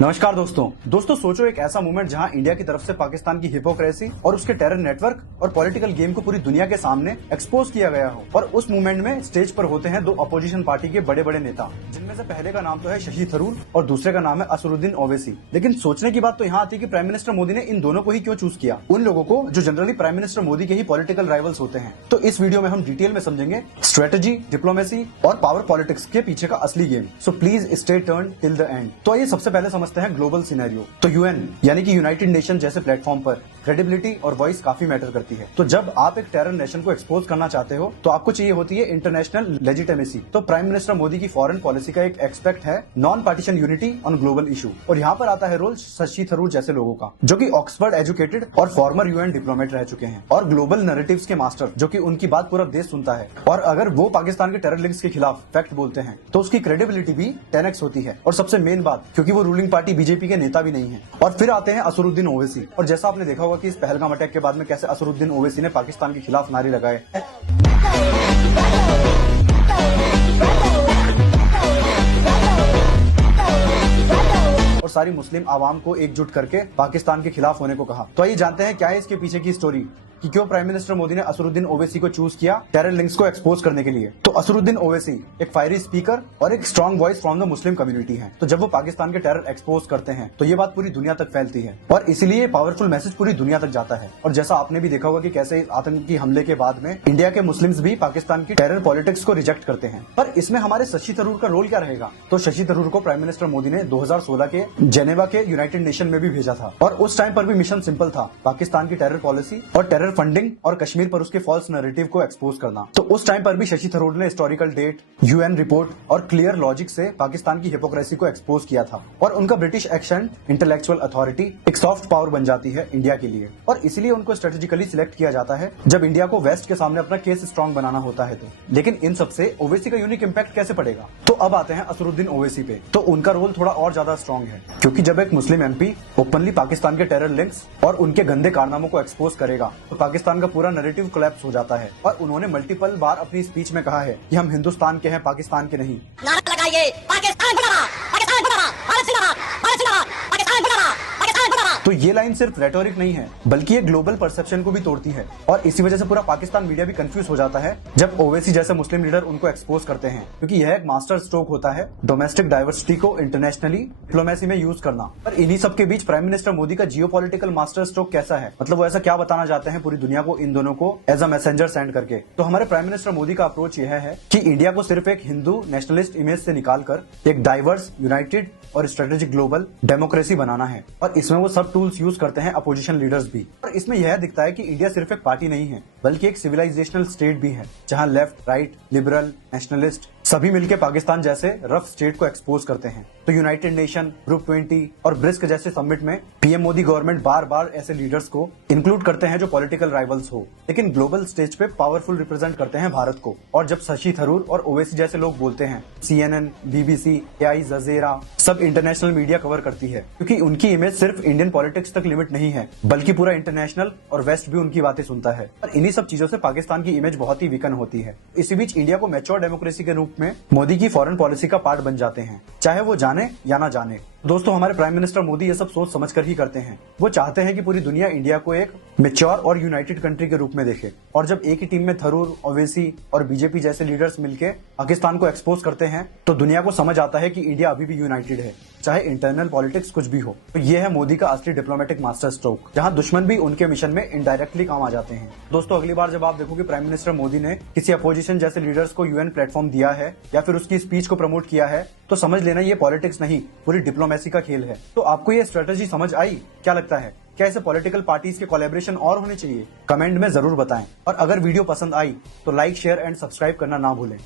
नमस्कार दोस्तों सोचो एक ऐसा मूवमेंट जहां इंडिया की तरफ से पाकिस्तान की हिपोक्रेसी और उसके टेरर नेटवर्क और पॉलिटिकल गेम को पूरी दुनिया के सामने एक्सपोज किया गया हो। और उस मूवमेंट में स्टेज पर होते हैं दो अपोजिशन पार्टी के बड़े बड़े नेता, जिनमें से पहले का नाम तो है शशि थरूर और दूसरे का नाम है असरुद्दीन ओवैसी। लेकिन सोचने की बात तो यहाँ आती है कि प्राइम मिनिस्टर मोदी ने इन दोनों को ही क्यों चूज किया, उन लोगों को जो जनरली प्राइम मिनिस्टर मोदी के ही पॉलिटिकल राइवल्स होते हैं। तो इस वीडियो में हम डिटेल में समझेंगे स्ट्रेटेजी, डिप्लोमेसी और पावर पॉलिटिक्स के पीछे का असली game. So please stay turn till the end. तो आइए सबसे पहले समझते हैं ग्लोबल सिनेरियो। तो यूएन यानी कि यूनाइटेड नेशन जैसे प्लेटफॉर्म पर क्रेडिबिलिटी और वॉइस काफी मैटर करती है। तो जब आप एक टेरर नेशन को एक्सपोज करना चाहते हो तो आपको चाहिए होती है इंटरनेशनल लेजिटिमेसी। तो प्राइम मिनिस्टर मोदी की फॉरेन पॉलिसी का एक एक्सपेक्ट है non partition unity on global issue. और यहाँ पर आता है रोल शशि थरूर जैसे लोगों का, जो कि ऑक्सफोर्ड एजुकेटेड और फॉर्मर यूएन डिप्लोमेट रह चुके हैं और ग्लोबल नैरेटिव्स के मास्टर, जो कि उनकी बात पूरा देश सुनता है। और अगर वो पाकिस्तान के टेरर लिंक्स के खिलाफ फैक्ट बोलते हैं तो उसकी क्रेडिबिलिटी भी 10x होती है। और सबसे मेन बात, क्योंकि वो रूलिंग पार्टी बीजेपी के नेता भी नहीं है। और फिर आते हैं असरुद्दीन ओवैसी। और जैसा आपने देखा होगा कि इस पहलगाम अटैक के बाद में कैसे असरुद्दीन ओवैसी ने पाकिस्तान के खिलाफ नारे लगाए। और सारी मुस्लिम आवाम को एकजुट करके पाकिस्तान के खिलाफ होने को कहा। तो आइए जानते हैं क्या है इसके पीछे की स्टोरी कि क्यों प्राइम मिनिस्टर मोदी ने असरुद्दीन ओवैसी को चूज किया टेरर लिंक्स को एक्सपोज करने के लिए। तो असरुद्दीन ओवैसी एक फायरी स्पीकर और एक strong voice from the Muslim community है। तो जब वो पाकिस्तान के टेरर एक्सपोज करते हैं तो ये बात पूरी दुनिया तक फैलती है और इसीलिए पावरफुल मैसेज पूरी दुनिया तक जाता है। और जैसा आपने भी देखा होगा कि कैसे आतंकी हमले के बाद में इंडिया के मुस्लिम्स भी पाकिस्तान की टेरर पॉलिटिक्स को रिजेक्ट करते हैं। पर इसमें हमारे शशि थरूर का रोल क्या रहेगा? तो शशि थरूर को प्राइम मिनिस्टर मोदी ने 2016 के जेनेवा के यूनाइटेड नेशन में भी भेजा था। और उस टाइम पर भी मिशन सिंपल था, पाकिस्तान की टेरर पॉलिसी और टेरर फंडिंग और कश्मीर पर उसके फॉल्स नैरेटिव को एक्सपोज करना। तो उस टाइम पर भी शशि थरूर ने हिस्टोरिकल डेट, यूएन रिपोर्ट और क्लियर लॉजिक से पाकिस्तान की हिपोक्रेसी को एक्सपोज किया था। और उनका ब्रिटिश एक्सेंट, इंटेलेक्चुअल अथॉरिटी एक सॉफ्ट पावर बन जाती है इंडिया के लिए। और इसीलिए उनको स्ट्रेटेजिकली सिलेक्ट किया जाता है जब इंडिया को वेस्ट के सामने अपना केस स्ट्रॉन्ग बनाना होता है। तो लेकिन इन सबसे ओवैसी का यूनिक इम्पैक्ट कैसे पड़ेगा? तो अब आते हैं असरुद्दीन ओवैसी पे। तो उनका रोल थोड़ा और ज्यादा स्ट्रॉन्ग है, क्योंकि जब एक मुस्लिम एमपी ओपनली पाकिस्तान के टेरर लिंक्स और उनके गंदे कारनामों को एक्सपोज करेगा तो पाकिस्तान का पूरा नैरेटिव कोलैप्स हो जाता है। और उन्होंने मल्टीपल बार अपनी स्पीच में कहा है कि हम हिंदुस्तान के हैं, पाकिस्तान के नहीं। नारा लगाइए, पाकिस्तान जिंदाबाद, पाकिस्तान जिंदाबाद, भारत जिंदाबाद, भारत जिंदाबाद, पाकिस्तान जिंदाबाद, पाकिस्तान जिंदाबाद। तो ये लाइन सिर्फ रेटोरिक नहीं है, बल्कि ये ग्लोबल परसेप्शन को भी तोड़ती है। और इसी वजह से पूरा पाकिस्तान मीडिया भी कंफ्यूज हो जाता है जब ओवैसी जैसे मुस्लिम लीडर उनको एक्सपोज करते हैं, क्योंकि यह एक मास्टर स्ट्रोक होता है डोमेस्टिक डाइवर्सिटी को इंटरनेशनली डिप्लोमेसी में यूज करना। पर इन्हीं सबके बीच प्राइम मिनिस्टर मोदी का जियोपॉलिटिकल मास्टर स्ट्रोक कैसा है, मतलब वो ऐसा क्या बताना चाहते हैं पूरी दुनिया को इन दोनों को एज अ मैसेंजर सेंड करके? तो हमारे प्राइम मिनिस्टर मोदी का अप्रोच यह है कि इंडिया को सिर्फ एक हिंदू नेशनलिस्ट इमेज से निकालकर एक डाइवर्स, यूनाइटेड और स्ट्रेटेजिक ग्लोबल डेमोक्रेसी बनाना है। और इसमें वो सब टूल्स यूज करते हैं अपोजिशन लीडर्स भी। और इसमें यह दिखता है कि इंडिया सिर्फ एक पार्टी नहीं है, बल्कि एक सिविलाइजेशनल स्टेट भी है, जहां लेफ्ट, राइट, लिबरल, नेशनलिस्ट सभी मिलकर पाकिस्तान जैसे रफ स्टेट को एक्सपोज करते हैं। तो यूनाइटेड नेशन, ग्रुप 20 और ब्रिक्स जैसे समिट में पीएम मोदी गवर्नमेंट बार बार ऐसे लीडर्स को इंक्लूड करते हैं जो पॉलिटिकल राइवल्स हो, लेकिन ग्लोबल स्टेज पे पावरफुल रिप्रेजेंट करते हैं भारत को। और जब शशि थरूर और ओवैसी जैसे लोग बोलते हैं, CNN, BBC, AI, जज़ीरा सब इंटरनेशनल मीडिया कवर करती है, क्योंकि उनकी इमेज सिर्फ इंडियन पॉलिटिक्स तक लिमिट नहीं है, बल्कि पूरा इंटरनेशनल और वेस्ट भी उनकी बातें सुनता है। और इन्हीं सब चीजों से पाकिस्तान की इमेज बहुत ही वीकन होती है। इसी बीच इंडिया को मैच्योर डेमोक्रेसी के रूप में मोदी की फॉरेन पॉलिसी का पार्ट बन जाते हैं, चाहे वो जाने या ना जाने। दोस्तों, हमारे प्राइम मिनिस्टर मोदी ये सब सोच समझ कर ही करते हैं। वो चाहते हैं कि पूरी दुनिया इंडिया को एक मैच्योर और यूनाइटेड कंट्री के रूप में देखे। और जब एक ही टीम में थरूर, ओवैसी और बीजेपी जैसे लीडर्स मिलकर पाकिस्तान को एक्सपोज करते हैं तो दुनिया को समझ आता है कि इंडिया अभी भी यूनाइटेड है, चाहे इंटरनल पॉलिटिक्स कुछ भी हो। तो ये है मोदी का असली डिप्लोमेटिक मास्टर स्ट्रोक, जहां दुश्मन भी उनके मिशन में इनडायरेक्टली काम आ जाते हैं। दोस्तों, अगली बार जब आप देखो कि प्राइम मिनिस्टर मोदी ने किसी अपोजिशन जैसे लीडर्स को यूएन प्लेटफॉर्म दिया है या फिर उसकी स्पीच को प्रमोट किया है, तो समझ लेना ये पॉलिटिक्स नहीं, पूरी डिप्लोमेसी का खेल है। तो आपको ये स्ट्रेटेजी समझ आई? क्या लगता है, क्या ऐसे पॉलिटिकल पार्टीज के कोलैबोरेशन और होने चाहिए? कमेंट में जरूर बताएं। और अगर वीडियो पसंद आई तो लाइक, शेयर एंड सब्सक्राइब करना ना भूलें।